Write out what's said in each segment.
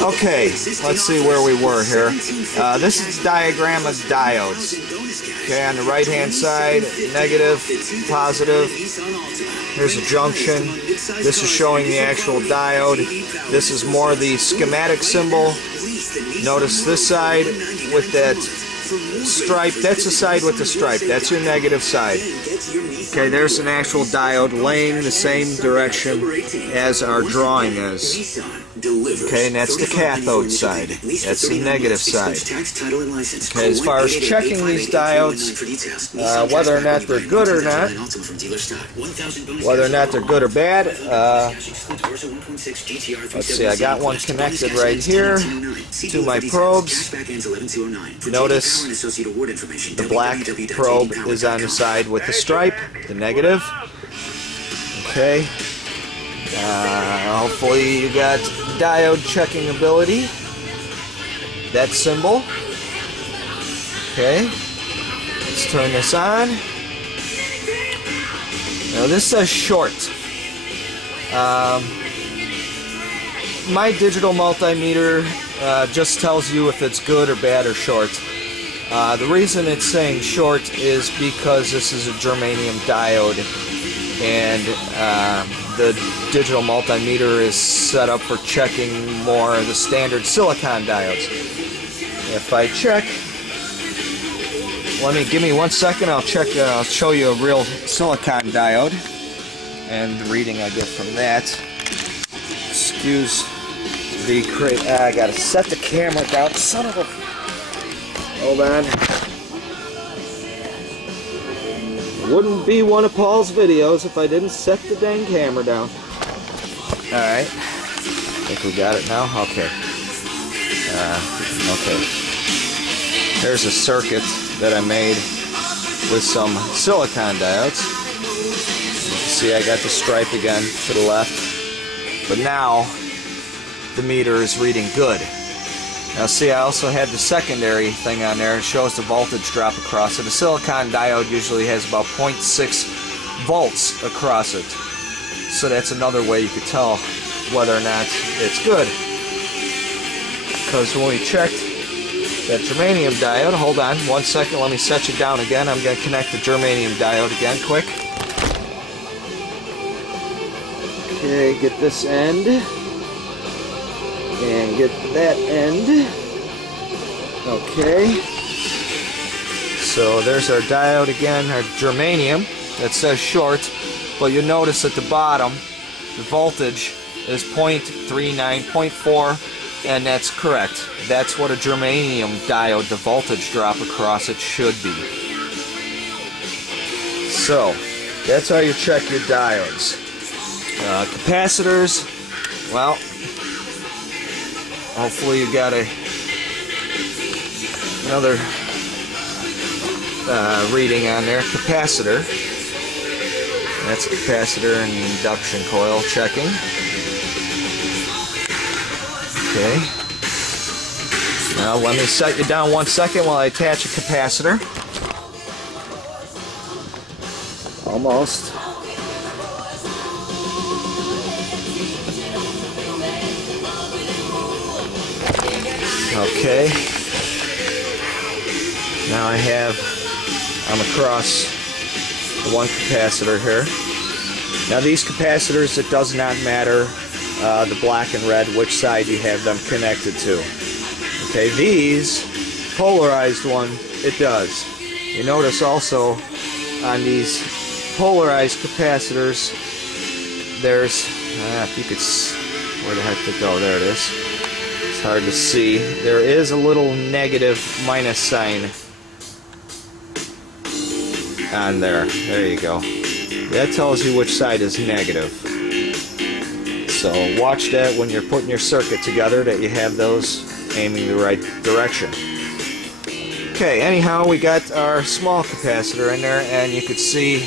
Okay, let's see where we were here. This is a diagram of diodes. Okay, on the right hand side, negative, positive. Here's a junction. This is showing the actual diode. This is more the schematic symbol. Notice this side with that stripe, that's the side with the stripe. That's your negative side. Okay, there's an actual diode laying the same direction as our drawing is. Okay, and that's the cathode side. That's the negative side. Okay, as far as checking these diodes, whether or not they're good or not, let's see, I got one connected right here to my probes. Notice the black probe is on the side with the stripe, the negative. Okay. Hopefully you got diode checking ability. That symbol. Okay. Let's turn this on. Now this says short. My digital multimeter just tells you if it's good or bad or short. The reason it's saying short is because this is a germanium diode, and the digital multimeter is set up for checking more of the standard silicon diodes. If I check, give me 1 second. I'll show you a real silicon diode and the reading I get from that. Excuse the I gotta set the camera down. Son of a. Hold on. It wouldn't be one of Paul's videos if I didn't set the dang camera down. Alright. I think we got it now? Okay. Okay. There's a circuit that I made with some silicon diodes. You can see I got the stripe again to the left. But now the meter is reading good. Now see, I also had the secondary thing on there. It shows the voltage drop across it. A silicon diode usually has about 0.6 volts across it. So that's another way you could tell whether or not it's good. Because when we checked that germanium diode, hold on 1 second, let me set you down again. I'm going to connect the germanium diode again, quick. Okay, get this end. And get that end. Okay. So there's our diode again, our germanium that says short, but you'll notice at the bottom the voltage is 0.39, 0.4, and that's correct. That's what a germanium diode, the voltage drop across it, should be. So that's how you check your diodes. Capacitors, well, hopefully you got another reading on there. Capacitor. That's a capacitor and induction coil checking. Okay. Now let me set you down 1 second while I attach a capacitor. Almost. Okay. Now I'm across the one capacitor here. Now these capacitors, it does not matter the black and red which side you have them connected to. Okay, these polarized one, it does. You notice also on these polarized capacitors, there's if you could, where the heck did it go? There it is. It's hard to see. There is a little negative minus sign on there. There you go. That tells you which side is negative. So watch that when you're putting your circuit together, that you have those aiming the right direction. Okay, anyhow, we got our small capacitor in there, and you can see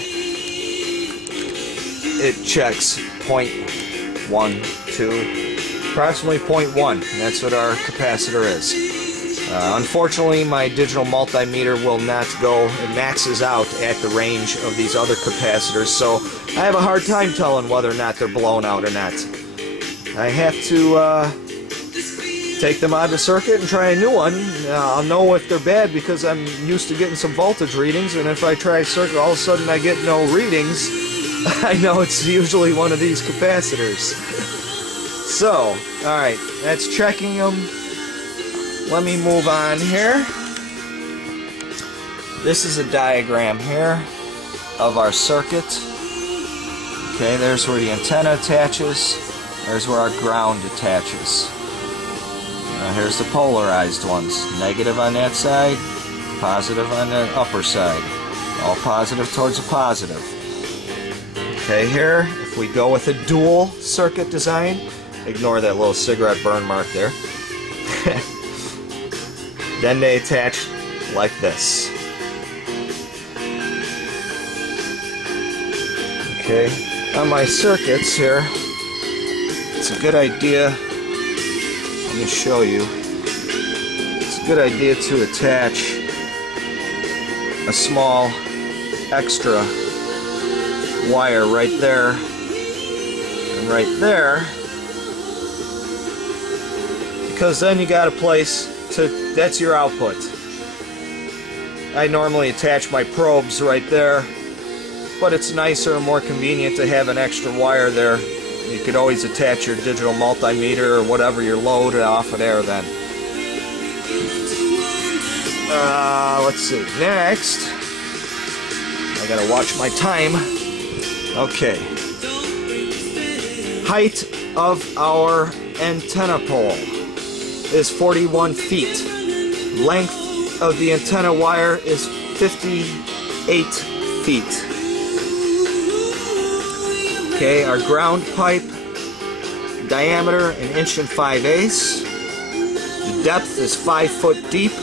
it checks 0.12, approximately 0.1. That's what our capacitor is. Unfortunately, my digital multimeter will not go, it maxes out at the range of these other capacitors, so I have a hard time telling whether or not they're blown out or not. I have to take them out of the circuit and try a new one. I'll know if they're bad because I'm used to getting some voltage readings, and if I try a circuit all of a sudden I get no readings, I know it's usually one of these capacitors. So, alright, that's checking them. Let me move on here. This is a diagram here of our circuit. Okay, there's where the antenna attaches. There's where our ground attaches. Here's the polarized ones. Negative on that side, positive on the upper side. All positive towards the positive. Okay, here, if we go with a dual circuit design, ignore that little cigarette burn mark there. Then they attach like this. Okay, on my circuits here, it's a good idea. Let me show you. It's a good idea to attach a small extra wire right there and right there, because then you got a place to, that's your output. I normally attach my probes right there, but it's nicer and more convenient to have an extra wire there. You could always attach your digital multimeter or whatever your load off of there then. Let's see. Next, I gotta watch my time. Okay. Height of our antenna pole is 41 feet. Length of the antenna wire is 58 feet. Okay, our ground pipe diameter 1 5/8 inches. The depth is 5 foot deep.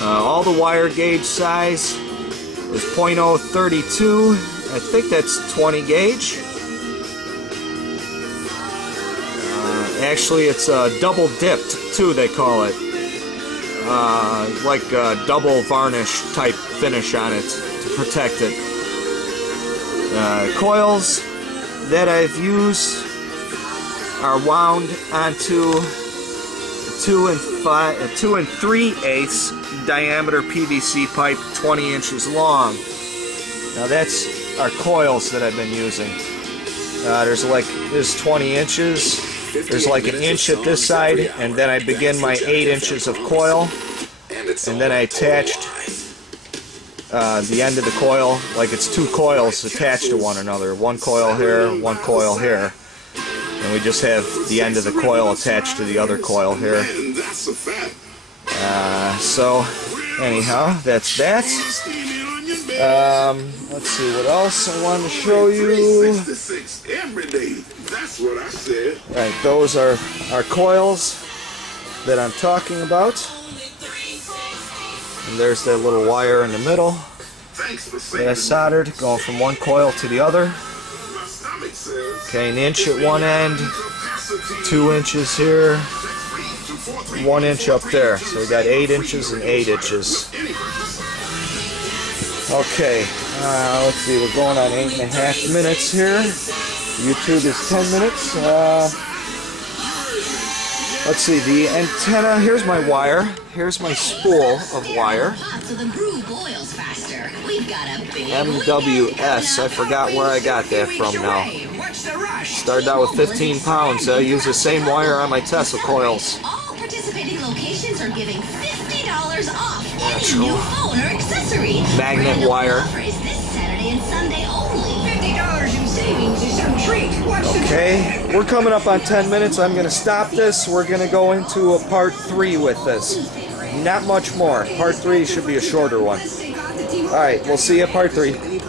All the wire gauge size is .032. I think that's 20 gauge. Actually, it's double dipped too, they call it. Like a double varnish type finish on it to protect it. Coils that I've used are wound onto 2 3/8 diameter PVC pipe, 20 inches long. Now that's our coils that I've been using. There's 20 inches. There's like 1 inch at this side, and then I begin my 8 inches of coil, and then I attached the end of the coil, like it's 2 coils attached to one another. 1 coil here, 1 coil here. And we just have the end of the coil attached to the other coil here. So, anyhow, that's that. Let's see what else I wanted to show you. Right, those are our coils that I'm talking about. And there's that little wire in the middle that I soldered, going from one coil to the other. Okay, 1 inch at one end, 2 inches here, 1 inch up there. So we got 8 inches and 8 inches. Okay, let's see, we're going on 8.5 minutes here. YouTube is 10 minutes. Let's see, the antenna, here's my wire. Here's my spool of wire. MWS, I forgot where I got that from now. Started out with 15 pounds. I use the same wire on my Tesla coils. All participating locations are giving $50 off any new phone or accessory. Magnet wire. This Saturday and Sunday only. $50 in savings is some treat. Okay, we're coming up on 10 minutes. I'm going to stop this. We're going to go into a part 3 with this. Not much more. Part 3 should be a shorter one. Alright, we'll see you at part 3.